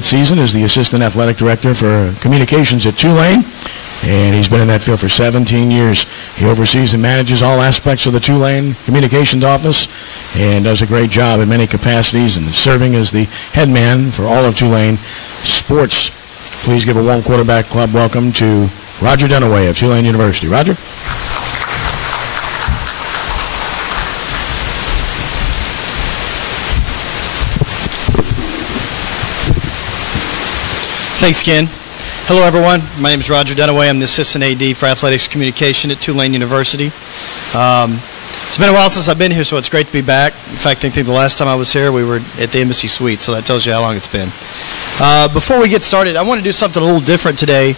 8th season as the Assistant Athletic Director for Communications at Tulane, and he's been in that field for 17 years. He oversees and manages all aspects of the Tulane Communications Office and does a great job in many capacities and serving as the head man for all of Tulane sports. Please give a warm quarterback club welcome to Roger Dunaway of Tulane University. Roger. Thanks, Ken. Hello, everyone. My name is Roger Dunaway. I'm the Assistant AD for Athletics Communication at Tulane University. It's been a while since I've been here, so it's great to be back. In fact, I think the last time I was here, we were at the Embassy Suite, so that tells you how long it's been. Before we get started, I want to do something a little different today.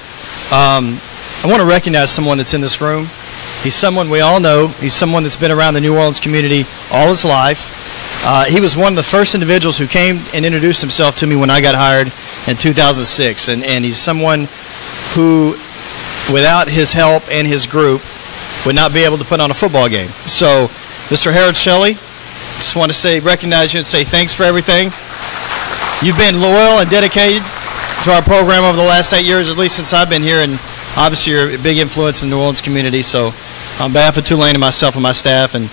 I want to recognize someone that's in this room. He's someone we all know. He's someone that's been around the New Orleans community all his life. He was one of the first individuals who came and introduced himself to me when I got hired in 2006, and he's someone who, without his help and his group, would not be able to put on a football game. So, Mr. Harold Shelley, just want to recognize you and say thanks for everything. You've been loyal and dedicated to our program over the last 8 years, at least since I've been here, and obviously you're a big influence in the New Orleans community. So, on behalf of Tulane and myself and my staff, and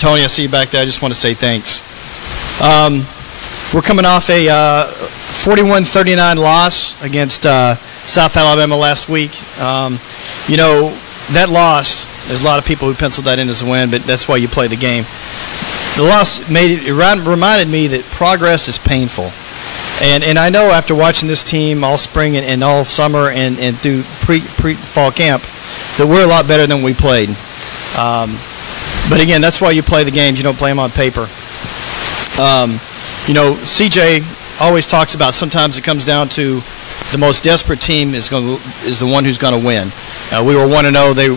Tony, I see you back there, I just want to say thanks. We're coming off a 41-39 loss against South Alabama last week. You know, that loss, there's a lot of people who penciled that in as a win, but that's why you play the game. The loss reminded me that progress is painful. And I know after watching this team all spring and all summer and through pre-fall camp that we're a lot better than we played. But again, that's why you play the games. You don't play them on paper. You know, CJ always talks about sometimes it comes down to the most desperate team is the one who's going to win. We were 1-0. They were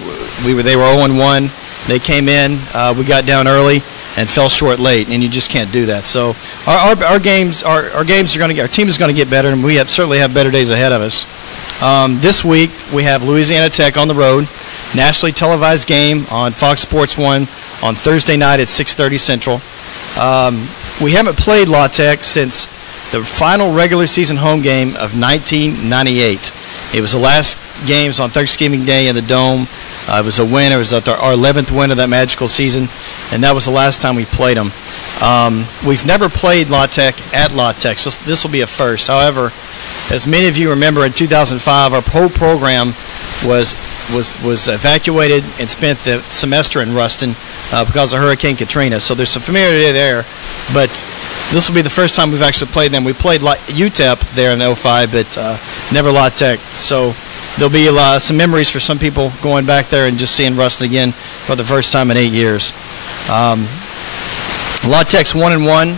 0-1. They came in. We got down early and fell short late, and you just can't do that. So our games are going to get. Our team is going to get better, and we certainly have better days ahead of us. This week we have Louisiana Tech on the road, nationally televised game on Fox Sports 1 on Thursday night at 6:30 Central. We haven't played La Tech since the final regular season home game of 1998. It was the last games on Thanksgiving Day in the Dome. It was a win. It was our 11th win of that magical season, and that was the last time we played them. We've never played La Tech at La Tech, so this will be a first. However, as many of you remember, in 2005, our whole program was evacuated and spent the semester in Ruston because of Hurricane Katrina. So there's some familiarity there, but this will be the first time we've actually played them. We played UTEP there in 2005, but never La Tech. So there'll be some memories for some people going back there and just seeing Ruston again for the first time in 8 years. La Tech's 1-1.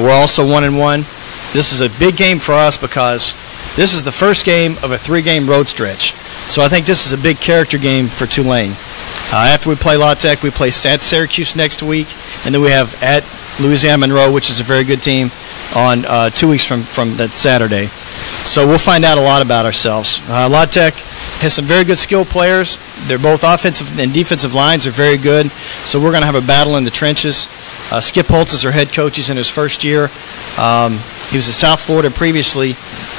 We're also 1-1. This is a big game for us because this is the first game of a 3-game road stretch. So I think this is a big character game for Tulane. After we play La Tech, we play at Syracuse next week, and then we have at Louisiana Monroe, which is a very good team, on 2 weeks from that Saturday. So we'll find out a lot about ourselves. La Tech has some very good skilled players. They're both offensive and defensive lines are very good. So we're going to have a battle in the trenches. Skip Holtz is our head coach. He's in his first year. He was at South Florida previously,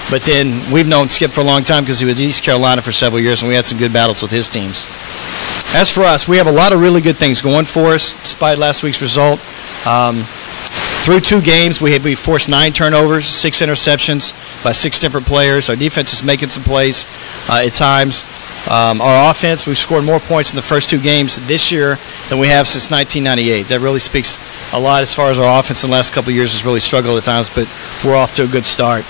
but then we've known Skip for a long time because he was at East Carolina for several years, and we had some good battles with his teams. As for us, we have a lot of really good things going for us despite last week's result. Through 2 games, we forced 9 turnovers, 6 interceptions by 6 different players. Our defense is making some plays at times. Our offense, we've scored more points in the first 2 games this year than we have since 1998. That really speaks a lot as far as our offense in the last couple of years has really struggled at times, but we're off to a good start.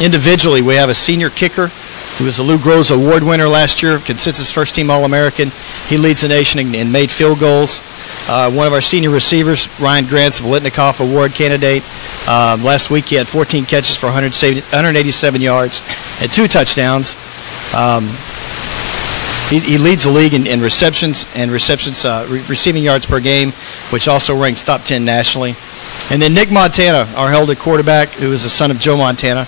Individually, we have a senior kicker who was a Lou Groves Award winner last year, consensus first-team All-American. He leads the nation in made field goals. One of our senior receivers, Ryan Grant's a Blitnikoff Award candidate. Last week he had 14 catches for 187 yards and 2 touchdowns. He leads the league in receptions and receiving yards per game, which also ranks top 10 nationally. And then Nick Montana, our held quarterback, who is the son of Joe Montana.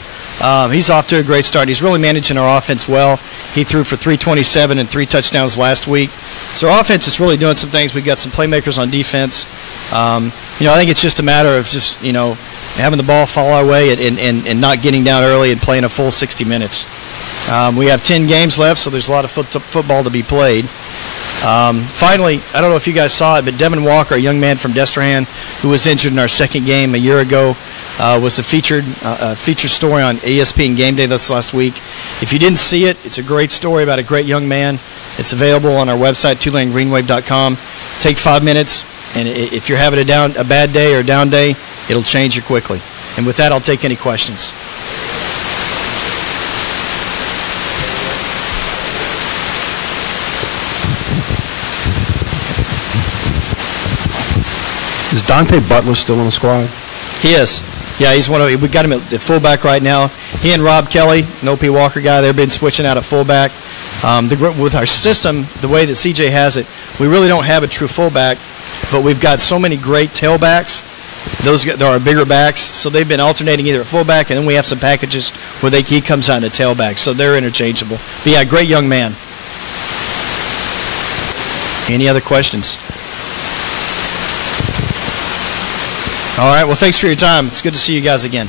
He's off to a great start. He's really managing our offense well. He threw for 327 and 3 touchdowns last week. So our offense is really doing some things. We've got some playmakers on defense. I think it's just a matter of just, having the ball fall our way and not getting down early and playing a full 60 minutes. We have 10 games left, so there's a lot of football to be played. Finally, I don't know if you guys saw it, but Devin Walker, a young man from Destrehan who was injured in our second game a year ago, was a featured story on ESPN Game Day this last week. If you didn't see it, it's a great story about a great young man. It's available on our website, TulaneGreenWave.com. Take 5 minutes, and if you're having a bad day or a down day, it'll change you quickly. And with that, I'll take any questions. Is Dante Butler still on the squad? He is. Yeah, he's one of. We got him at the fullback right now. He and Rob Kelly, an OP Walker guy, they've been switching out at fullback. With our system, the way that CJ has it, we really don't have a true fullback, but we've got so many great tailbacks. There are bigger backs, so they've been alternating either at fullback, and then we have some packages where he comes out in a tailback, so they're interchangeable. But yeah, great young man. Any other questions? All right, well, thanks for your time. It's good to see you guys again.